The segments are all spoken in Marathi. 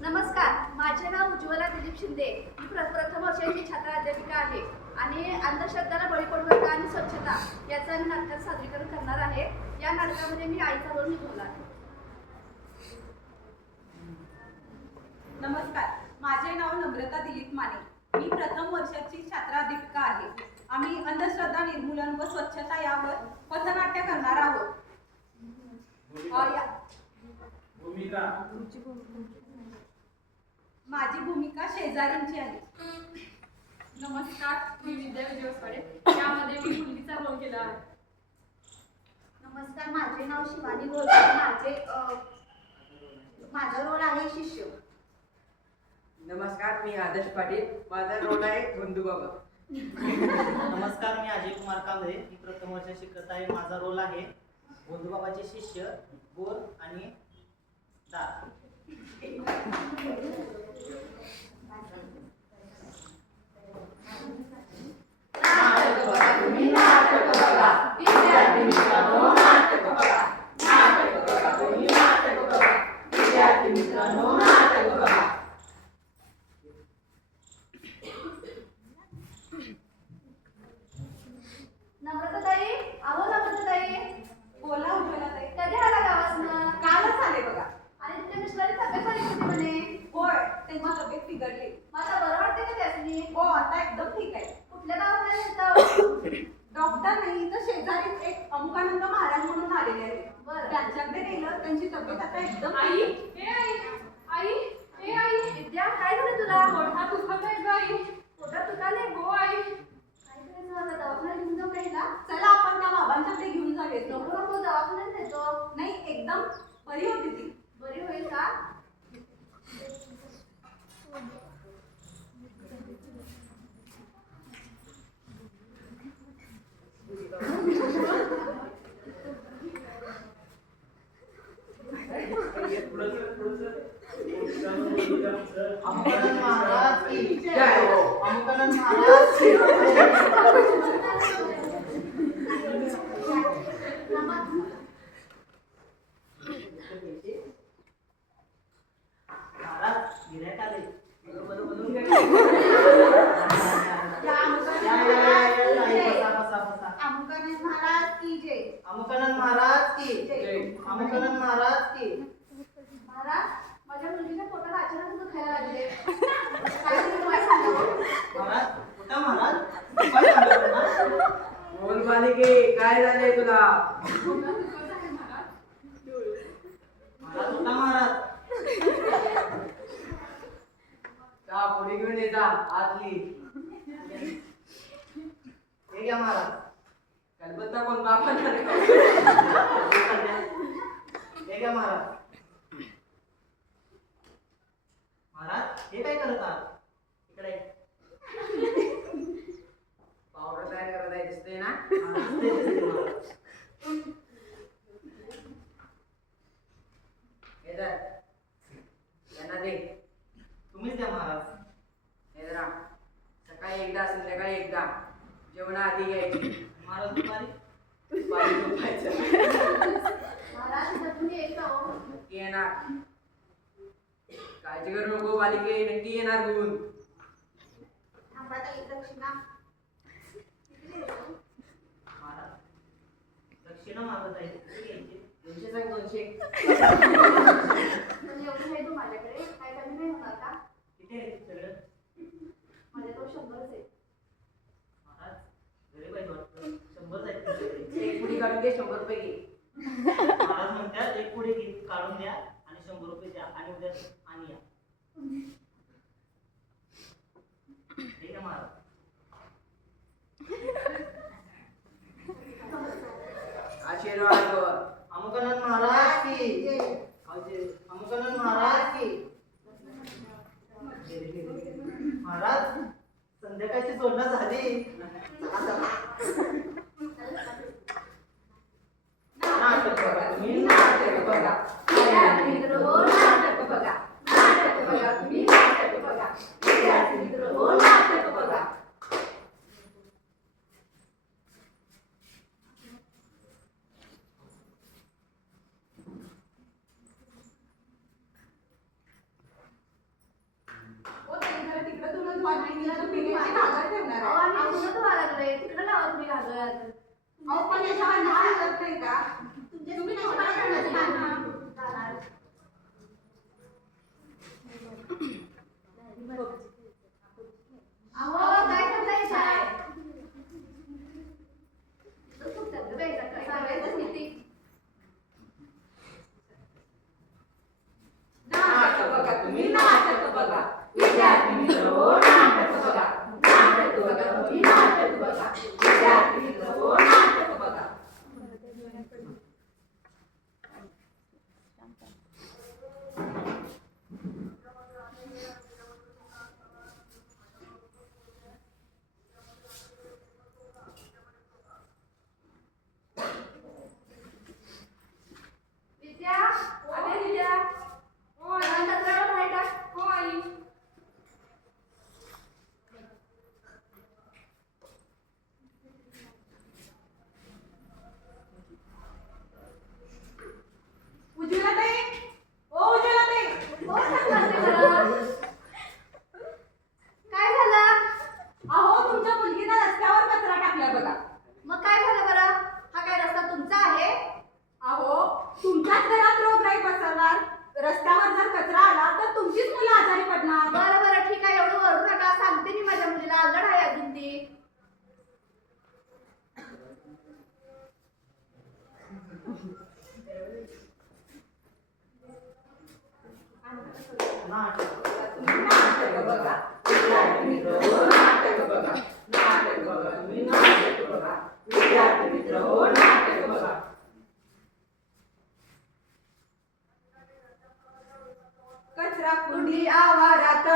नमस्कार, माझे नाव उज्ज्वला दिलीप शिंदे. मी प्रथम वर्षाची छात्र अध्यापिका आहे आणि अंधश्रद्धाला बळी पडू नका आणि स्वच्छता याचं मी नाटकात सादरीकरण करणार आहे. या नाटकामध्ये मी आईचा रोल निभवला आहे. नमस्कार, माझे नाव नम्रता दिलीप माने. मी प्रथम वर्षाची छात्र अध्यापिका आहे. आम्ही अंधश्रद्धा निर्मूलन व स्वच्छता यावर पथनाट्य करणार आहोत. माझी भूमिका शेजारींची आहे. नमस्कार, मी विद्या विजयवाडे. यामध्ये मी मुलगीचा रोल केला आहे. नमस्कार, माझे नाव शिवानी घोष. माझा रोल आहे शिष्य. नमस्कार, मी आदर्श पाटील. माझा रोल आहे बंधू बाबा. नमस्कार, मी अजय कुमार कांबळे. मी प्रथम वर्ष शिकत आहे. माझा रोल आहे बंधू बाबाचे शिष्य गोर आणि दार. नम्रताताई, अहो नम्रताताई, बोला उज्ज्वलाताई. कधी आला गावासनं? कालच आले बघा. आणि तुमच्या मिस्टरांची तब्येत झाली होती म्हणे. होय, त्यांची तब्येत बिघडली. मला बरं वाटते का त्यासनी? हो, आता एकदम ठीक आहे. कुठल्या दवाखान्यात येतं? डॉक्टर नाही तर शेजारीच एक अमुकानंद महाराज म्हणून आलेले आहेत. बरं. त्यांच्याकडे गेलं, त्यांची तब्येत आता एकदम आई, हे आई, आई, हे आई. विद्या, काय झालं तुला? पोटात दुखत आहे ग आई. पोटात दुखायलंय? हो आई. काय करायचं आता? दवाखान्यात घेऊन जाऊ का हिला? चला आपण त्या बाबांच्याकडे घेऊन जाऊयात. नको नको, दवाखान्यात नेतो. नाही, एकदम बरी होती ती. बरी होईल का? अमुकानंद महाराज की जय हो. अमुकानंद महाराज की महाराज गिऱ्हाईक आले. बोलून घ्या. बसा. अमुकानंद महाराज की जय. अमुकानंद महाराज की जय. अमुकानंद महाराज की. महाराज, माझ्या मुलगीच्या पोटात अचानक दुखायला लागले. काय झालं तुम्हाला सांगावं? महाराज कुठं महाराज? काय सांगतो ना? बोल बालिके, काय झाले तुला? पोटात दुखत आहे महाराज. महाराज कुठं महाराज? जा पुढे घेऊन ये, जा आतली. हे घ्या महाराज. कलबत्ता कोण बाबा? हे घ्या महाराज. महाराज हे काय करत आहात? इकडे पावडर तयार करत आहे, दिसते ना? दिसते महाराज. हे धर. यांना दे. तुम्हीच द्या महाराज. हे धरा. सकाळी एकदा, संध्याकाळी एकदा. जेवणाआधी घ्यायची. महाराज दुपारी पाणी झोपायचं. महाराज, इथं तुम्ही येईल का हो? नक्की येणार. काळजी करू नको बालिके, नक्की येणार घेऊन. थांबा ताई, दक्षिणा. महाराज दक्षिणा मागत आहे. किती घ्यायची? 200 सांग, 200. म्हणजे एवढं आहे तू माझ्याकडे? काय कमी नाही होणार का? किती आहे सगळं? माझ्याकडे 100च आहे. महाराज गरीब आहे वाटतं. 100 आहेत तुमच्याकडे. एक पुडी काढून घे, 100 रुपये घे. महाराज म्हणतात एक पुढे काढून द्या आणि 100 रुपये द्या आणि उद्या आणि या. ठीक आहे महाराज. आशीर्वाद कर. अमुकानंद महाराज की. अमुकानंद महाराज की. महाराज संध्याकाळची सोडणं झाली. नाटक बघा तुम्ही. नाटक बघा. विद्यार्थी मित्र हो, नाटक बघा. नाटक बघा तुम्ही, नाटक बघा. विद्यार्थी मित्र हो, नाटक बघा. पार्किंगला पिण्याची घागर ठेवणार अहो, आहे. आम्ही कुठं धुवा लागलोय तिकडे लावा तुम्ही घालत अहो, पण याच्या बाहेर हलत नाही का? तुम्ही छोटा करण्याचं काम. अहो काय करताय काय फुटतात ग बाई, सांगायचं किती नाटक बघा तुम्ही नाटक बघा विद्यार्थी मित्र हो नाटक बघा नाटक बघा तुम्ही नाटक बघा विद्यार्थी मित्र हो नाटक बघा विद्या अरे विद्या हो आई. कचऱ्यावर बाहेर टाक. हो आई. उज्ज्वलाताई, ओ उज्ज्वलाताई. हो सांगते मला काय झालं अहो तुमच्या मुलगीनं रस्त्यावर कचरा टाकला बघा. मग काय झालं बरं हा काय रस्ता तुमचा आहे अहो तुमच्याच घरात रोगराई पसरणार. रस्त्यावर जर कचरा आला तर तुमचीच मुलं आजारी पडणार. बरं बरं ठीक आहे एवढं ओरडू नका सांगते मी माझ्या मुलीला अल्लड आहे अजून ती तुम्ही नाटक बघा विद्यार्थी मित्र हो नाटक बघा नाटक बघा तुम्ही नाटक बघा विद्यार्थी मित्र हो नाटक बघा कचरा कुंडी आवारात,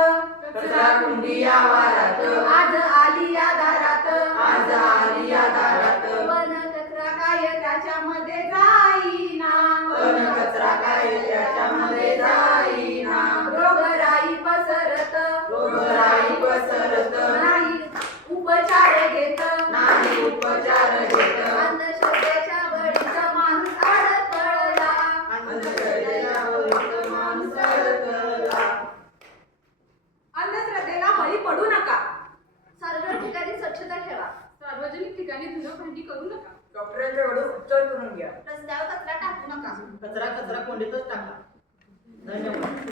कचरा कुंडी आवारात आज आली या दारात. आज आली या दारात वन कचरा काय त्याच्यामध्ये जाईना. पण कचरा काय त्याच्यामध्ये जाईना रोगराई पसरत रोगराई पसरत नाही उपचार घेत. नाही उपचार घेत अंधश्रद्धेच्या बळीचा माणूस अडकळला अंधश्रद्धेच्या बळीत माणूस अडकला. अंधश्रद्धेला बळी पडू नका. सार्वजनिक ठिकाणी स्वच्छता ठेवा सार्वजनिक ठिकाणी धुणं भांडी करू नका. डॉक्टरांच्या कडून उपचार करून घ्या रस्त्यावर कचरा टाकू नका कचरा कचरा कोंडीतच टाका. धन्यवाद.